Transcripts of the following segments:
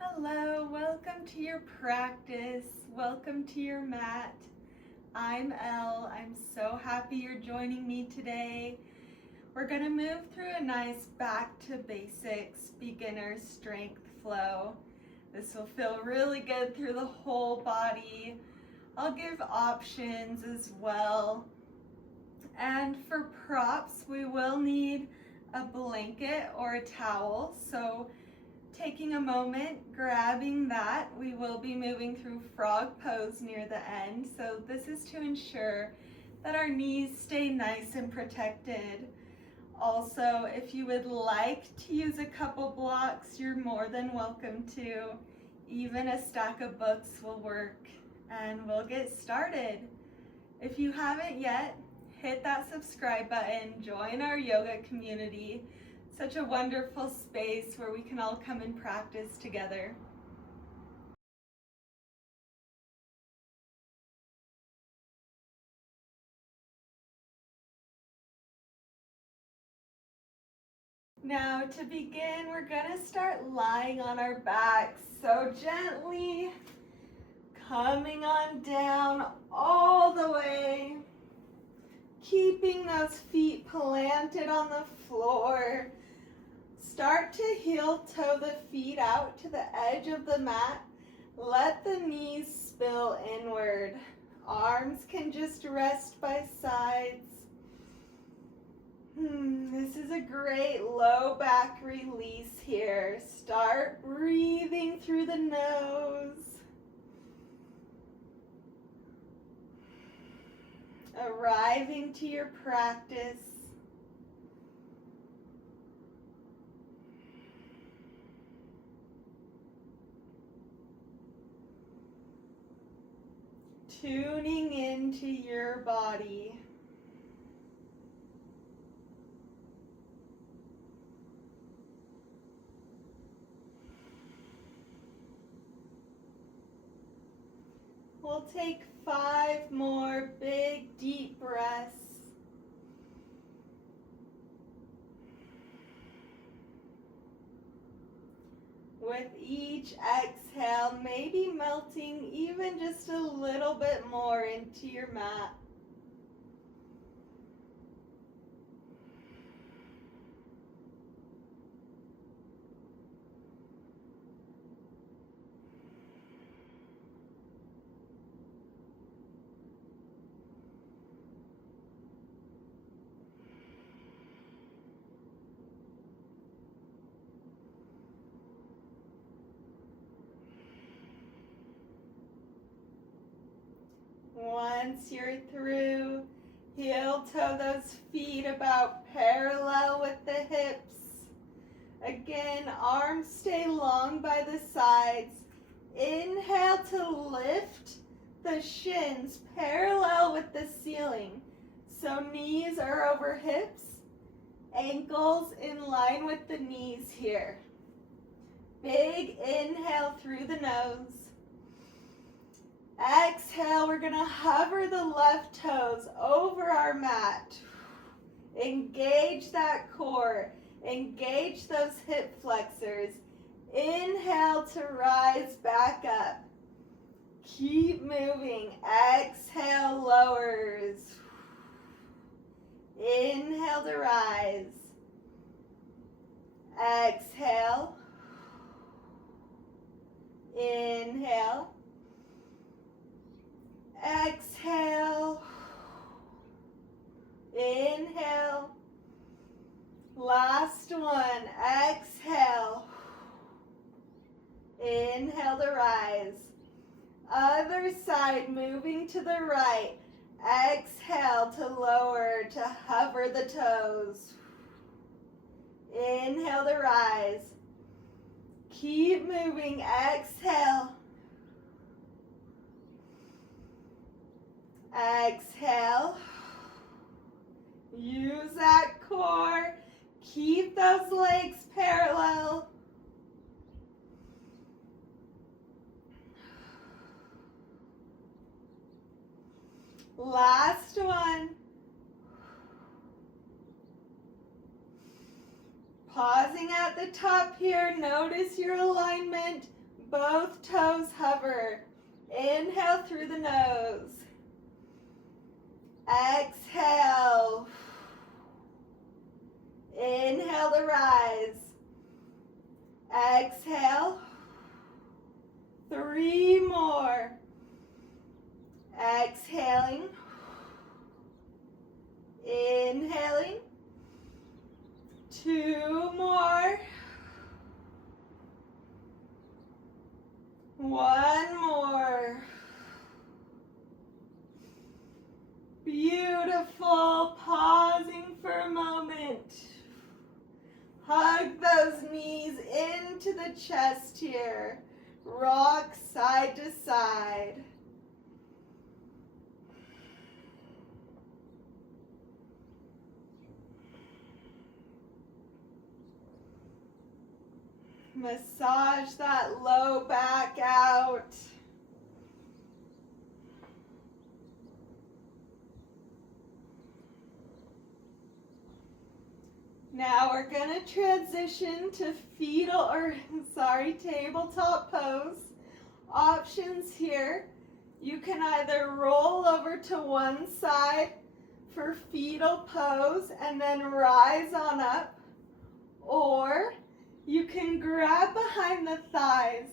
Hello, welcome to your practice. Welcome to your mat. I'm Elle. I'm so happy you're joining me today. We're going to move through a nice back to basics beginner strength flow. This will feel really good through the whole body. I'll give options as well. And for props, we will need a blanket or a towel. So taking a moment, grabbing that, we will be moving through frog pose near the end. So this is to ensure that our knees stay nice and protected. Also, if you would like to use a couple blocks, you're more than welcome to. Even a stack of books will work, and we'll get started. If you haven't yet, hit that subscribe button, join our yoga community. Such a wonderful space where we can all come and practice together. Now to begin, we're gonna start lying on our backs. So gently coming on down all the way, keeping those feet planted on the floor. Start to heel toe the feet out to the edge of the mat. Let the knees spill inward. Arms can just rest by sides. This is a great low back release here. Start breathing through the nose. Arriving to your practice. Tuning into your body. We'll take 5 more big, deep breaths. With each exhale, maybe melting even just a little bit more into your mat. Once you're through, heel toe those feet about parallel with the hips. Again, arms stay long by the sides. Inhale to lift the shins parallel with the ceiling. So knees are over hips, ankles in line with the knees here. Big inhale through the nose. Exhale, we're gonna hover the left toes over our mat. Engage that core. Engage those hip flexors. Inhale to rise back up. Keep moving. Exhale, lowers. Inhale to rise. Exhale. Inhale. Exhale. Inhale. Last one. Exhale. Inhale to rise. Other side, moving to the right. Exhale to lower, to hover the toes. Inhale to rise. Keep moving. Exhale. Exhale. Use that core. Keep those legs parallel. Last one. Pausing at the top here, notice your alignment. Both toes hover. Inhale through the nose. Exhale. Inhale to rise. Exhale. 3 more. Exhaling. Inhaling. 2 more. 1 more. Beautiful. Pausing for a moment. Hug those knees into the chest here. Rock side to side. Massage that low back out. Now we're going to transition to tabletop pose. Options here. You can either roll over to one side for fetal pose and then rise on up, or you can grab behind the thighs,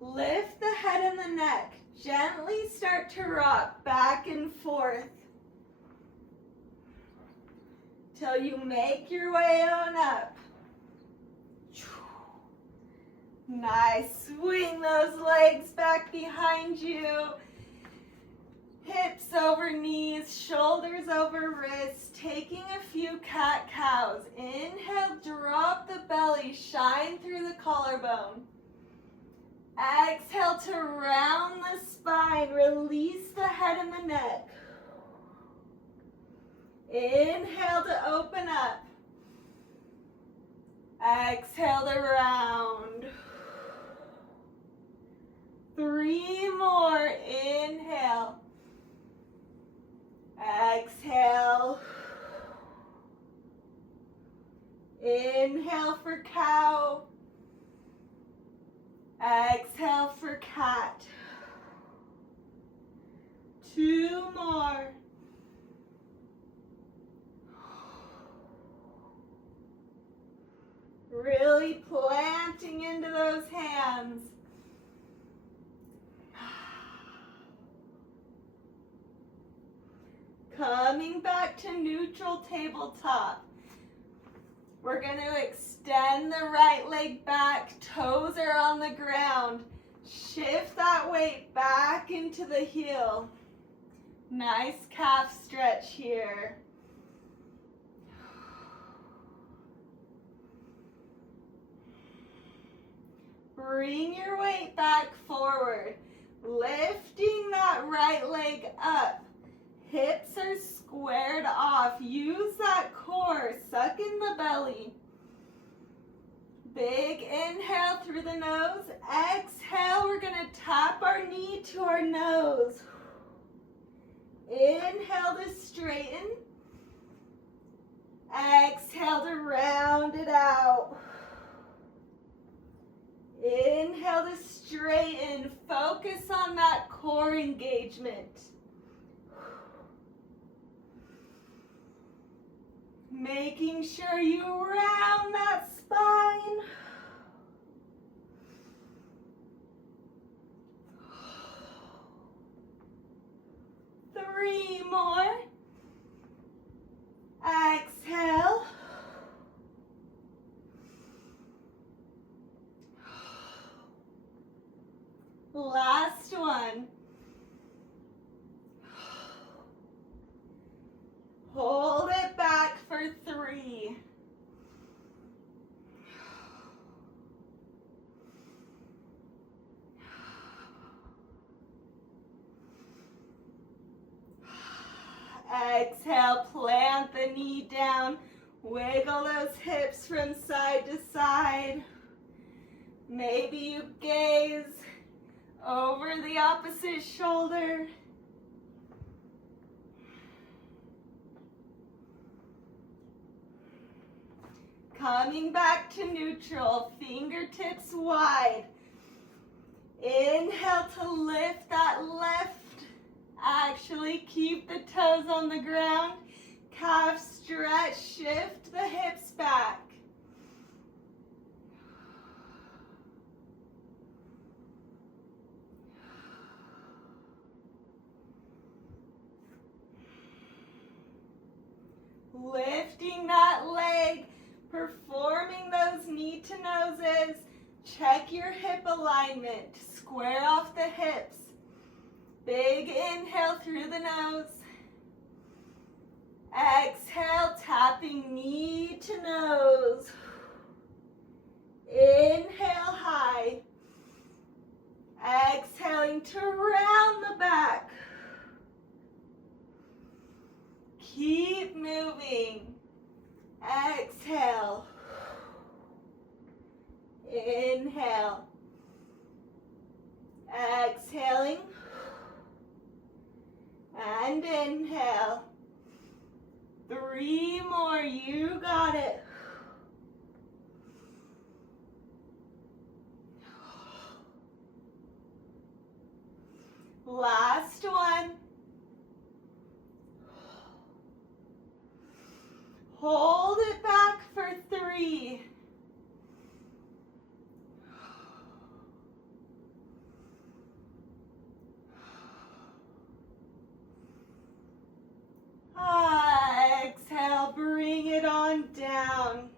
lift the head and the neck, gently start to rock back and forth till you make your way on up. Nice. Swing those legs back behind you. Hips over knees, shoulders over wrists, taking a few cat-cows. Inhale, drop the belly, shine through the collarbone. Exhale to round the spine, release the head and the neck. Inhale to open up. Exhale to round. 3 more. Inhale. Exhale. Inhale for cow. Exhale for cat. 2 more. Really planting into those hands. Coming back to neutral tabletop. We're going to extend the right leg back. Toes are on the ground. Shift that weight back into the heel. Nice calf stretch here. Bring your weight back forward. Lifting that right leg up. Hips are squared off. Use that core. Suck in the belly. Big inhale through the nose. Exhale, we're going to tap our knee to our nose. Inhale to straighten. Exhale to round it out. Inhale to straighten. Focus on that core engagement. Making sure you round that spine. Three more. Exhale. Last one. Hold it back for 3. Exhale, plant the knee down. Wiggle those hips from side to side. Maybe you gaze over the opposite shoulder. Coming back to neutral, fingertips wide. Inhale to lift that left. Actually keep the toes on the ground. Calf stretch, shift the hips back. Lifting that leg, performing those knee to noses. Check your hip alignment. Square off the hips. Big inhale through the nose. Exhale, tapping knee to nose. Inhale high. Exhaling to round the back. Keep moving. Exhale. Inhale. Exhaling. And inhale. 3 more. You got it. Last one. Hold it back for 3. Exhale, bring it on down.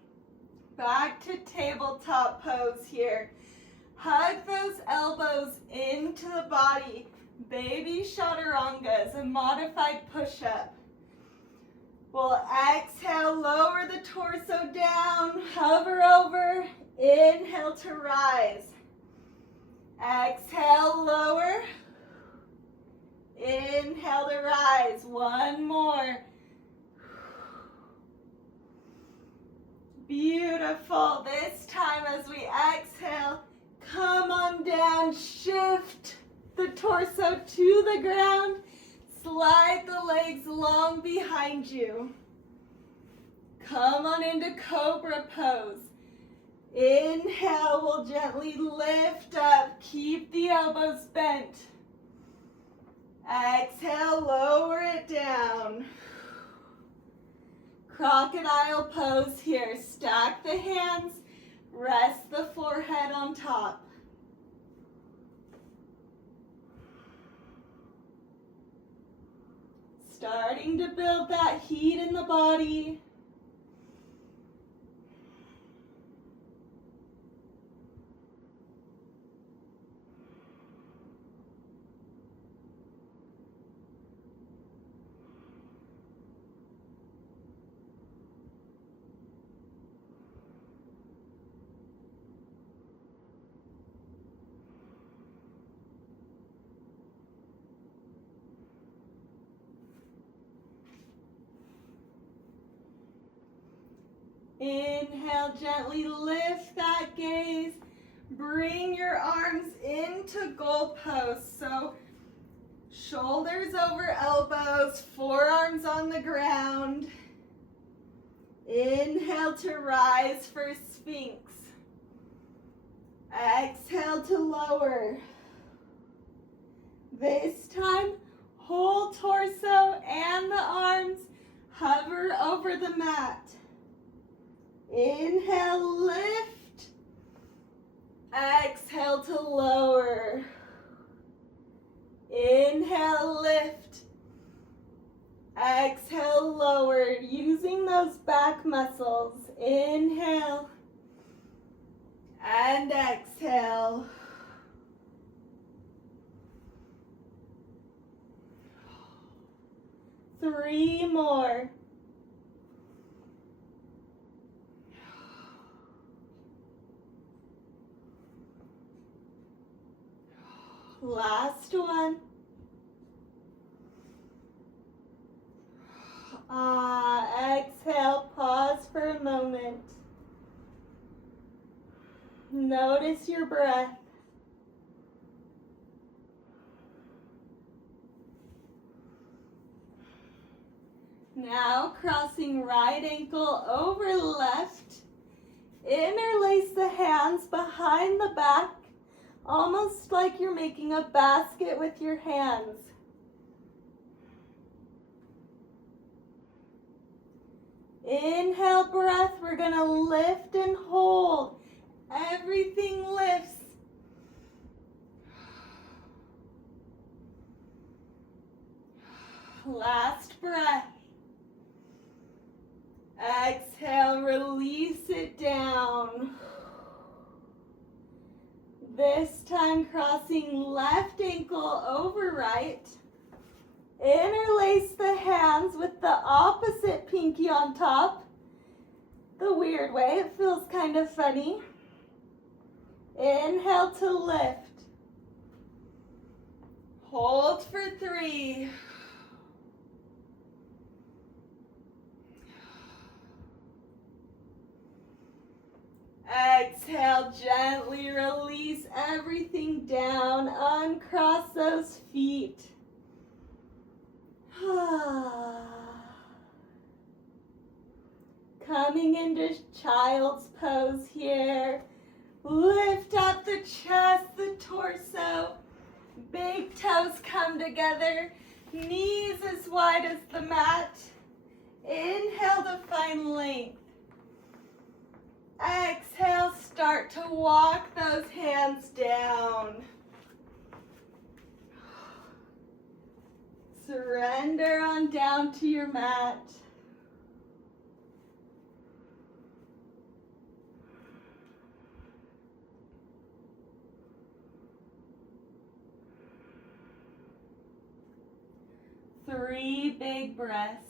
Back to tabletop pose here. Hug those elbows into the body. Baby chaturanga is a modified push-up. We'll exhale, lower the torso down, hover over, inhale to rise. Exhale, lower, inhale to rise. 1 more. Beautiful. This time as we exhale, come on down, shift the torso to the ground. Slide the legs long behind you. Come on into cobra pose. Inhale, we'll gently lift up. Keep the elbows bent. Exhale, lower it down. Crocodile pose here. Stack the hands. Rest the forehead on top. Starting to build that heat in the body. Inhale, gently lift that gaze. Bring your arms into goal pose. So shoulders over elbows, forearms on the ground. Inhale to rise for Sphinx. Exhale to lower. This time, whole torso and the arms hover over the mat. Inhale, lift. Exhale to lower. Inhale, lift. Exhale, lower. Using those back muscles. Inhale. And exhale. Three more. Last one. Exhale, pause for a moment. Notice your breath. Now crossing right ankle over left. Interlace the hands behind the back almost like you're making a basket with your hands. Inhale breath, we're gonna lift and hold. Everything lifts. Last breath. Exhale, release it down. This time crossing left ankle over right. Interlace the hands with the opposite pinky on top. The weird way, it feels kind of funny. Inhale to lift. Hold for 3. Exhale, gently release everything down. Uncross those feet. Coming into child's pose here. Lift up the chest, the torso. Big toes come together. Knees as wide as the mat. Inhale to find length. Exhale, start to walk those hands down. Surrender on down to your mat. Three big breaths.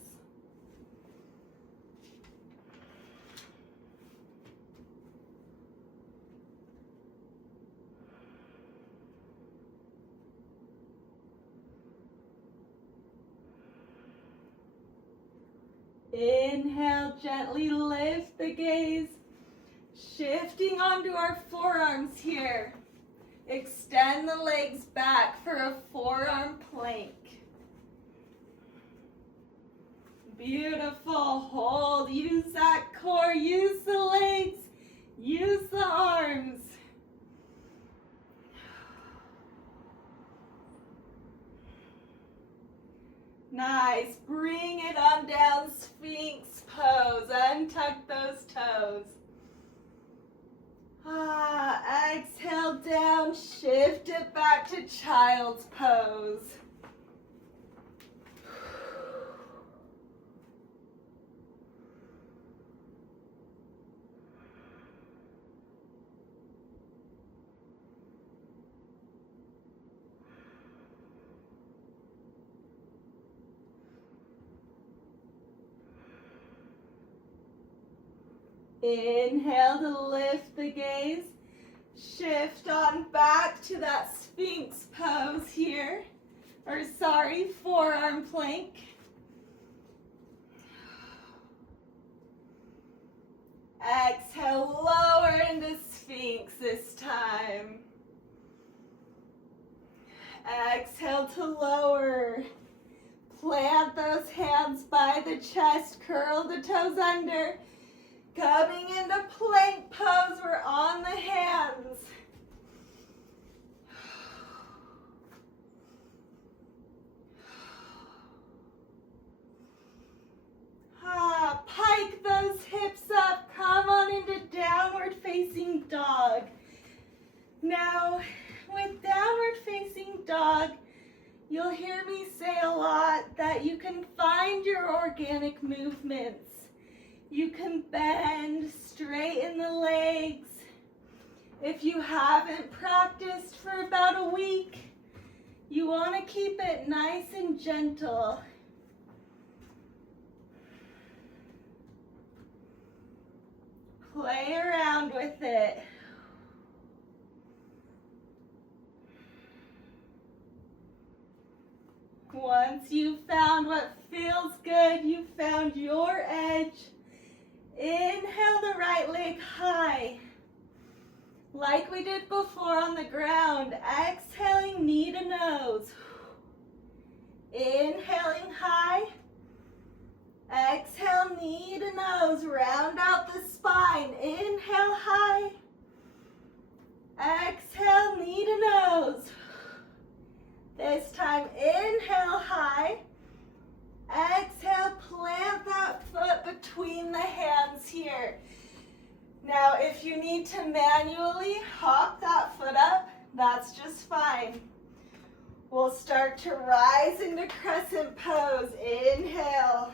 Inhale, gently lift the gaze, shifting onto our forearms here. Extend the legs back for a forearm plank. Beautiful, hold, use that core, use the legs, use the arms. Nice, bring it on down, Sphinx pose, untuck those toes. Exhale down, shift it back to child's pose. Inhale to lift the gaze. Shift on back to that Sphinx pose here. Forearm plank. Exhale, lower into Sphinx this time. Exhale to lower. Plant those hands by the chest, curl the toes under. Coming into plank pose, we're on the hands. Pike those hips up, come on into downward facing dog. Now, with downward facing dog, you'll hear me say a lot that you can find your organic movements. You can bend, straighten the legs. If you haven't practiced for about a week, you want to keep it nice and gentle. Play around with it. Once you've found what feels good, you've found your edge. Inhale the right leg high, like we did before on the ground. Exhaling knee to nose. Inhaling high. Exhale knee to nose. Round out the spine. Inhale high. Exhale knee to That's just fine. We'll start to rise into crescent pose. Inhale.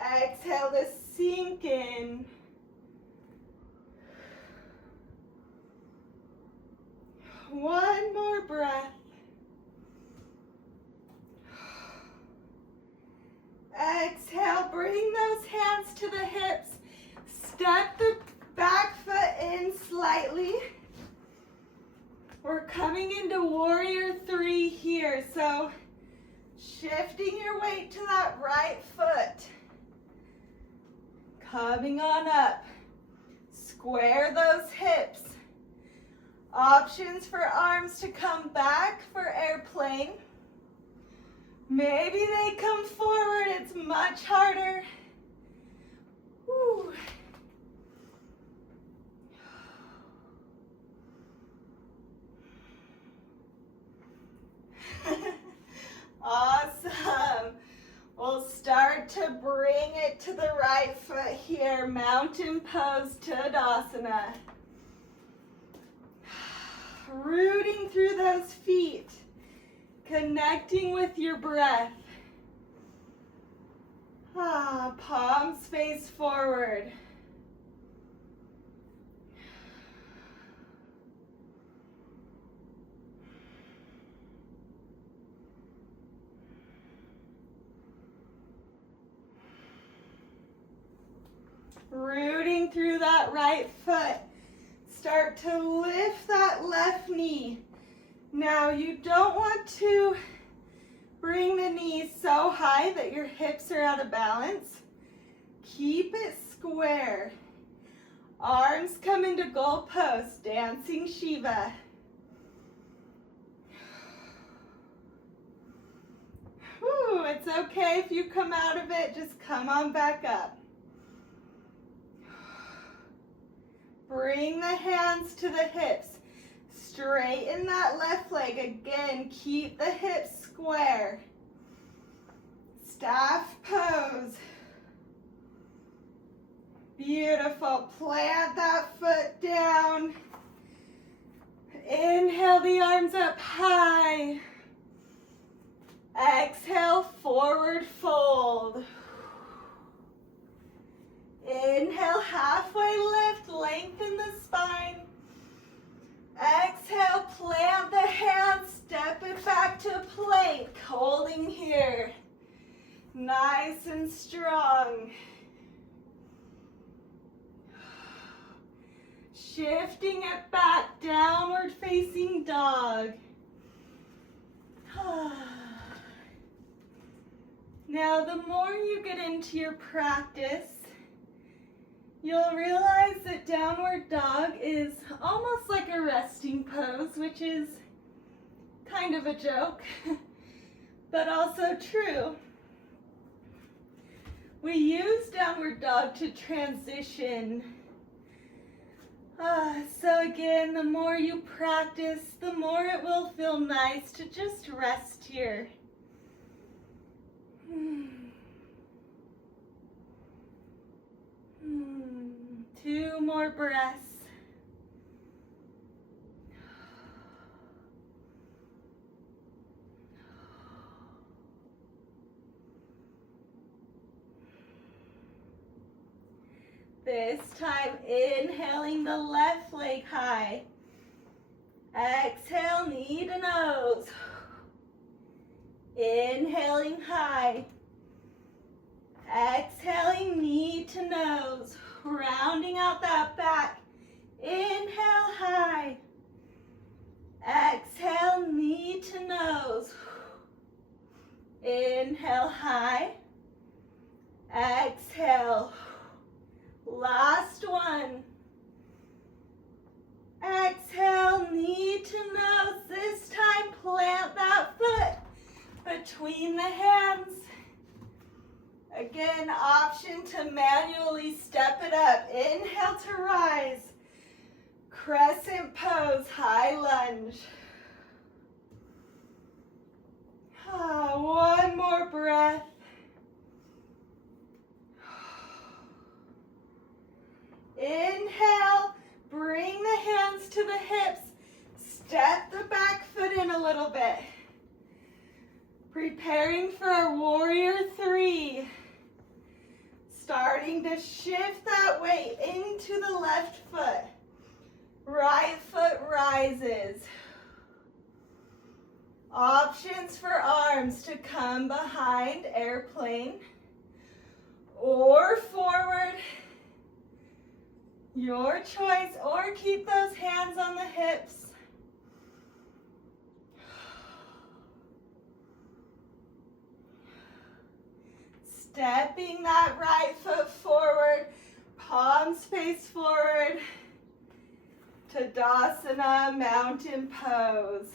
Exhale to sink in. One more breath. Exhale, bring those hands to the hips. Step the back foot in slightly. We're coming into warrior 3 here, so shifting your weight to that right foot. Coming on up. Square those hips. Options for arms to come back for airplane. Maybe they come forward, it's much harder. Woo. Awesome. We'll start to bring it to the right foot here. Mountain pose, Tadasana. Rooting through those feet. Connecting with your breath. Palms face forward. Rooting through that right foot. Start to lift that left knee. Now you don't want to bring the knees so high that your hips are out of balance. Keep it square. Arms come into goal pose, dancing Shiva. Whew, it's okay if you come out of it, just come on back up. Bring the hands to the hips. Straighten that left leg. Again, keep the hips square. Staff pose. Beautiful. Plant that foot down. Inhale the arms up high. Exhale, forward fold. Inhale, halfway lift, lengthen the spine. Exhale, plant the hands, step it back to plank, holding here. Nice and strong. Shifting it back, downward facing dog. Now, the more you get into your practice, you'll realize that downward dog is almost like a resting pose, which is kind of a joke, but also true. We use downward dog to transition. So again, the more you practice, the more it will feel nice to just rest here. 2 more breaths. This time, inhaling the left leg high. Exhale, knee to nose. Inhaling high. Exhaling, knee to nose. Rounding out that back. Inhale high. Exhale, knee to nose. Inhale high. Exhale. Last one. Exhale, knee to nose. This time, plant that foot between the hands. Again, option to manually step it up. Inhale to rise. Crescent pose, high lunge. One more breath. Inhale, Step the back foot in a little bit. Preparing for our warrior three. Starting to shift that weight into the left foot. Right foot rises. Options for arms to come behind, airplane, or forward. Your choice, or keep those hands on the hips. Stepping that right foot forward, palms face forward. Tadasana, mountain pose.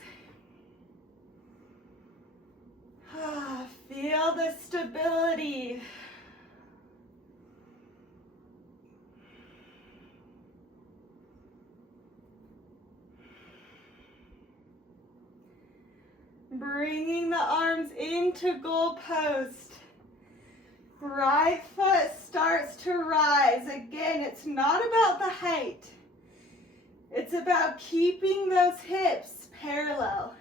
Feel the stability. Bringing the arms into goal post. Right foot starts to rise. Again, it's not about the height. It's about keeping those hips parallel.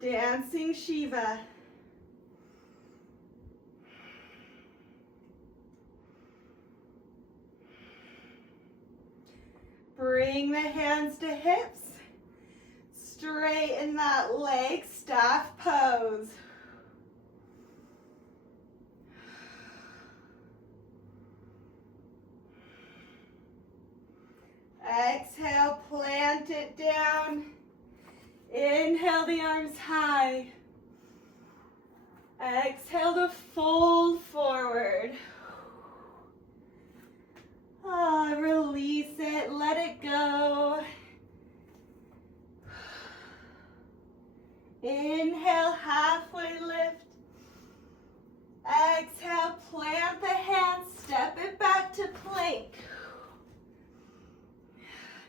Dancing Shiva. Bring the hands to hips. Straighten that leg, staff pose. Exhale, plant it down. Inhale the arms high. Exhale to fold forward. Release it, let it go. Inhale, halfway lift. Exhale, plant the hands, step it back to plank.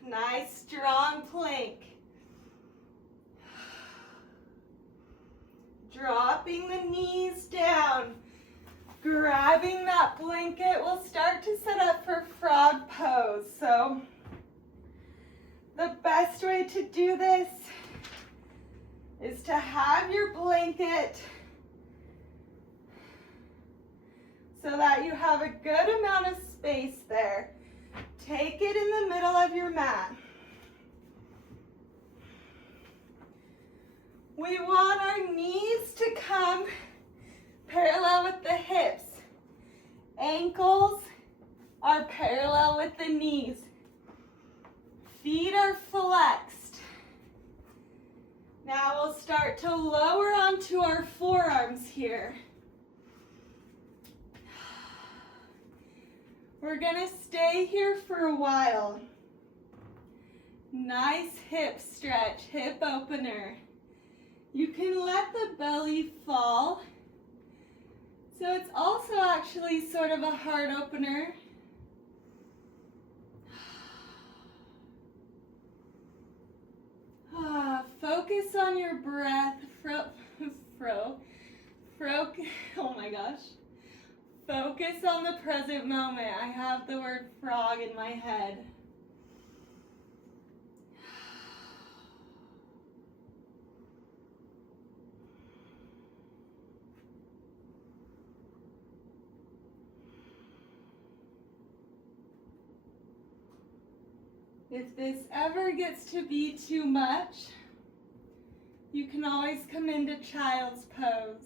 Nice, strong plank. Dropping the knees down. Grabbing that blanket, we'll start to set up for frog pose. So the best way to do this is to have your blanket so that you have a good amount of space there. Take it in the middle of your mat. We want our knees to come parallel with the hips. Ankles are parallel with the knees. Feet are flexed. Now we'll start to lower onto our forearms here. We're gonna stay here for a while. Nice hip stretch, hip opener. You can let the belly fall. So it's also actually sort of a heart opener. Focus on your breath. Oh my gosh. Focus on the present moment. I have the word frog in my head. If this ever gets to be too much, you can always come into child's pose.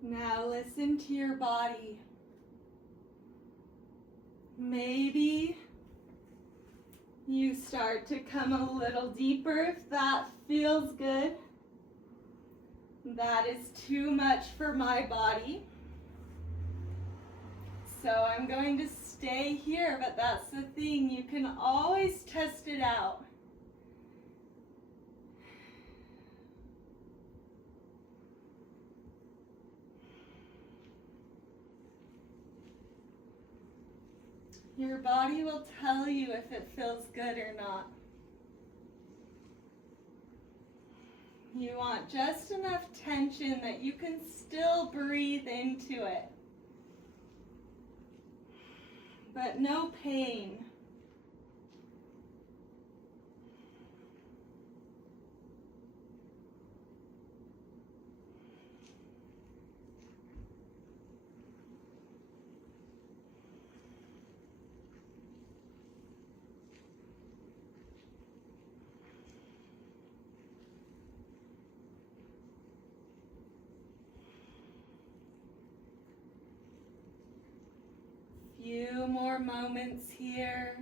Now listen to your body. Maybe you start to come a little deeper if that feels good. That is too much for my body. So I'm going to stay here, but that's the thing. You can always test it out. Your body will tell you if it feels good or not. You want just enough tension that you can still breathe into it, but no pain. Few more moments here.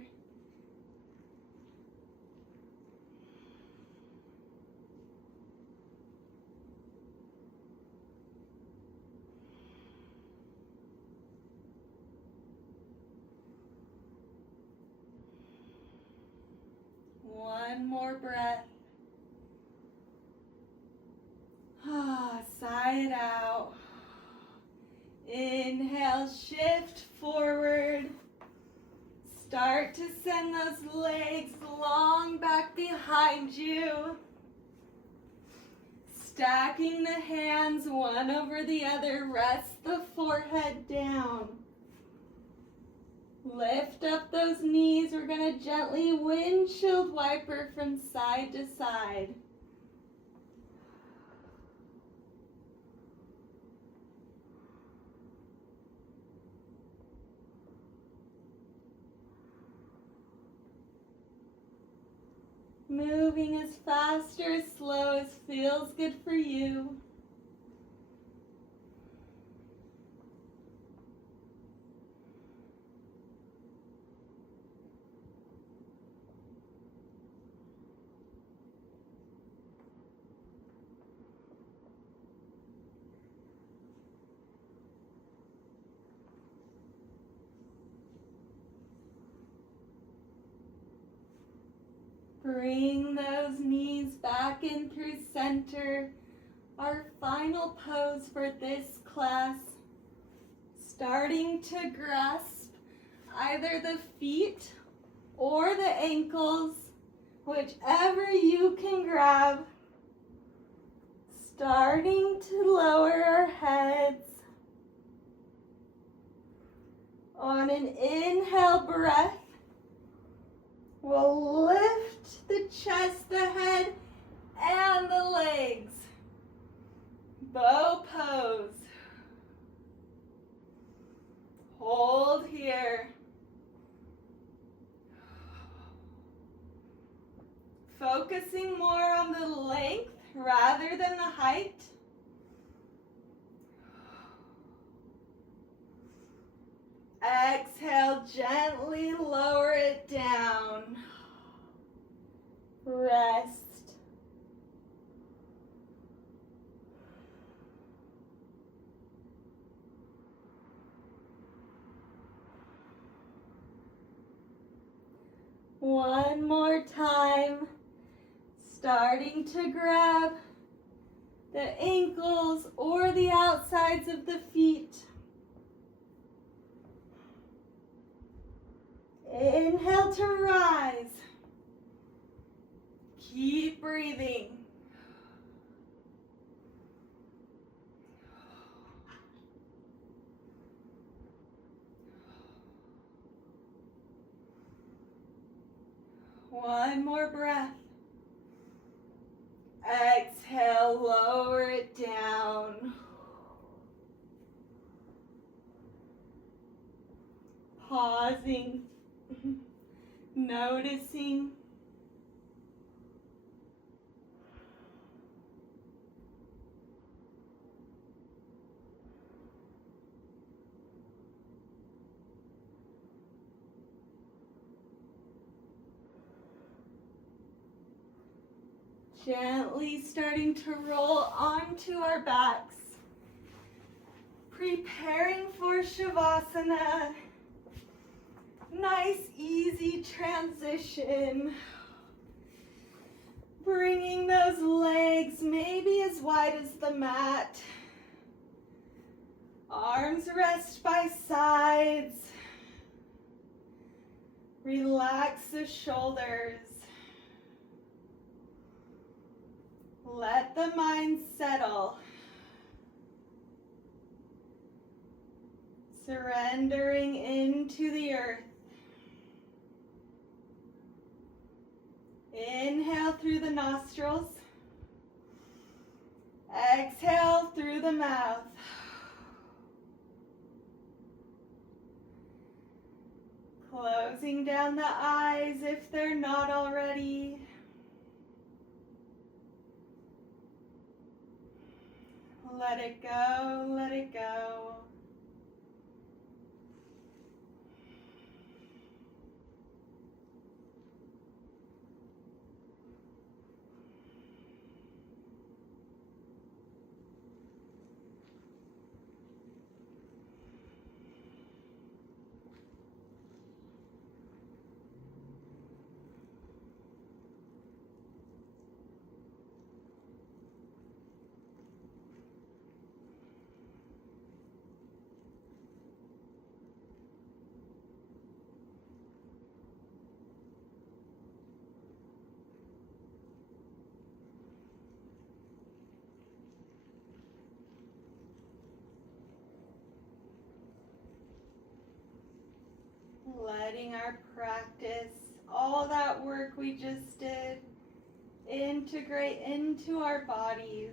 One more breath. Sigh it out. Inhale, shift forward. Start to send those legs long back behind you. Stacking the hands one over the other, rest the forehead down. Lift up those knees. We're going to gently windshield wiper from side to side. Moving as fast or as slow as feels good for you. Bring those knees back in through center. Our final pose for this class. Starting to grasp either the feet or the ankles, whichever you can grab. Starting to lower our heads. On an inhale breath, we'll lift the chest, the head, and the legs. Bow pose. Hold here. Focusing more on the length rather than the height. Exhale, gently lower it down. Rest. One more time. Starting to grab the ankles or the outsides of the feet. Inhale to rise. Keep breathing. One more breath. Exhale, lower it down. Pausing, noticing. Gently starting to roll onto our backs. Preparing for Shavasana. Nice, easy transition. Bringing those legs maybe as wide as the mat. Arms rest by sides. Relax the shoulders. Let the mind settle. Surrendering into the earth. Inhale through the nostrils. Exhale through the mouth. Closing down the eyes if they're not already. Let it go, let it go. Letting our practice, all that work we just did, integrate into our bodies.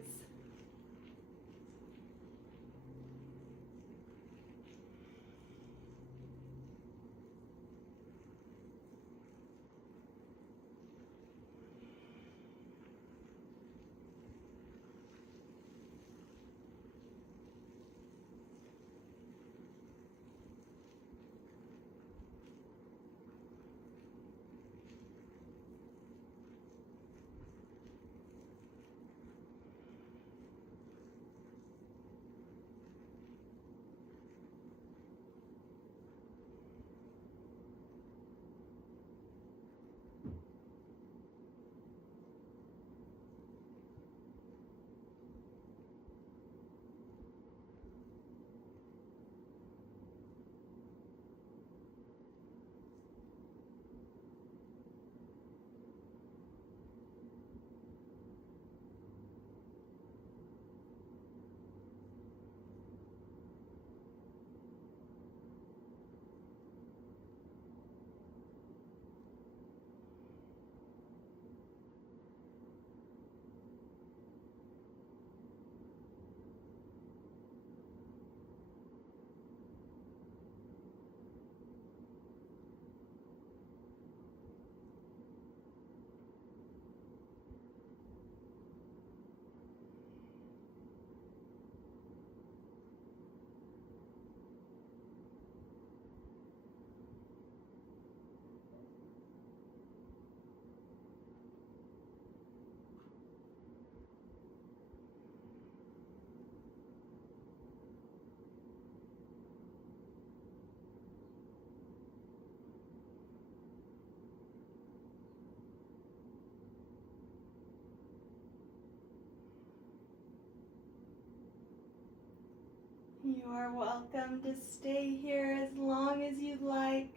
You are welcome to stay here as long as you'd like.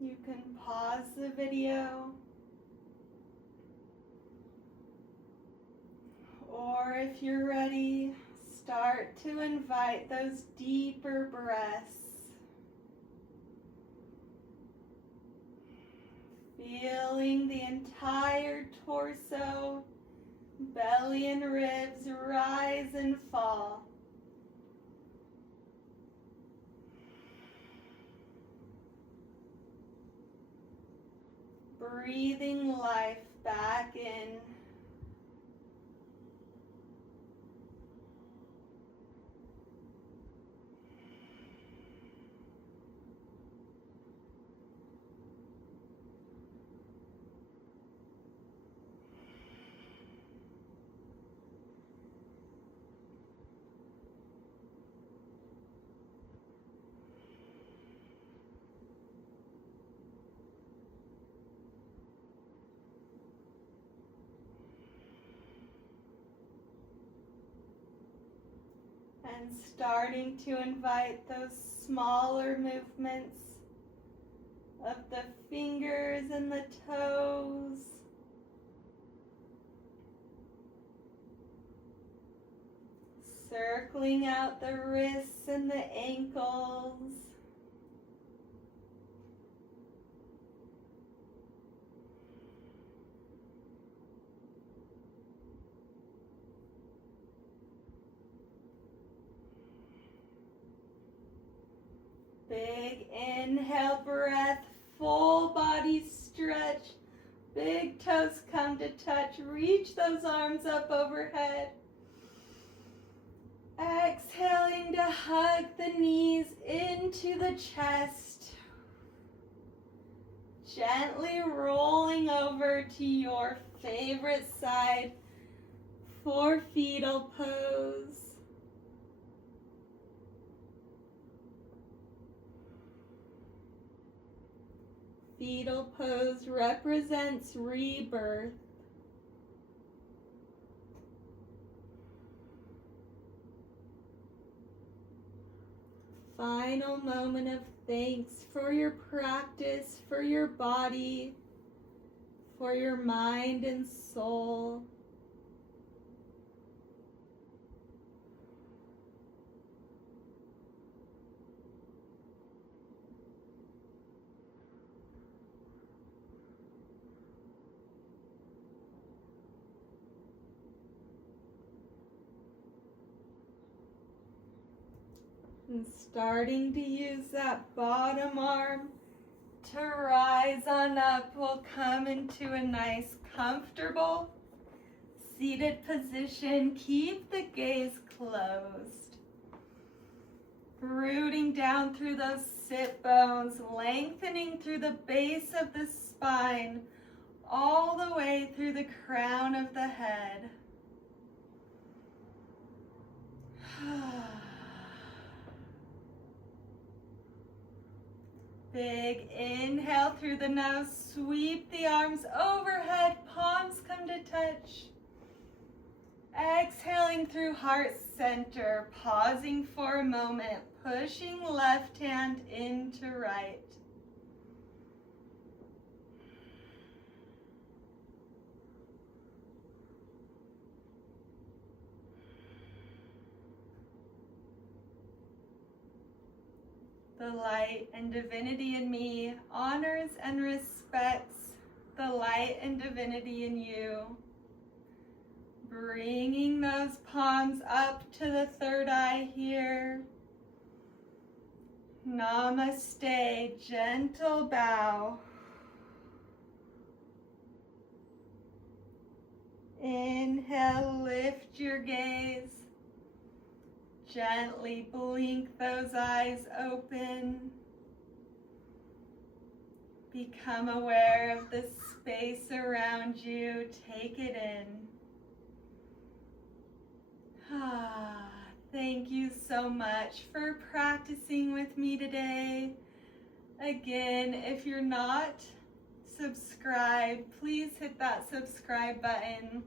You can pause the video, or if you're ready, start to invite those deeper breaths. Feeling the entire torso, belly and ribs rise and fall. Breathing life back in. And starting to invite those smaller movements of the fingers and the toes. Circling out the wrists and the ankles. Big inhale breath, full body stretch. Big toes come to touch. Reach those arms up overhead. Exhaling to hug the knees into the chest. Gently rolling over to your favorite side for fetal pose. Fetal pose represents rebirth. Final moment of thanks for your practice, for your body, for your mind and soul. And starting to use that bottom arm to rise on up, we'll come into a nice, comfortable, seated position. Keep the gaze closed. Rooting down through those sit bones, lengthening through the base of the spine, all the way through the crown of the head. Big inhale through the nose, sweep the arms overhead, palms come to touch. Exhaling through heart center, pausing for a moment, pushing left hand into right. The light and divinity in me honors and respects the light and divinity in you. Bringing those palms up to the third eye here. Namaste, gentle bow. Inhale, lift your gaze. Gently blink those eyes open. Become aware of the space around you. Take it in. Thank you so much for practicing with me today. Again, if you're not subscribed, please hit that subscribe button.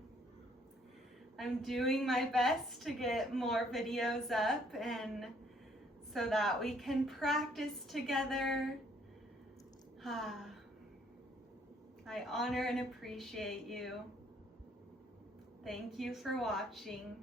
I'm doing my best to get more videos up and so that we can practice together. I honor and appreciate you. Thank you for watching.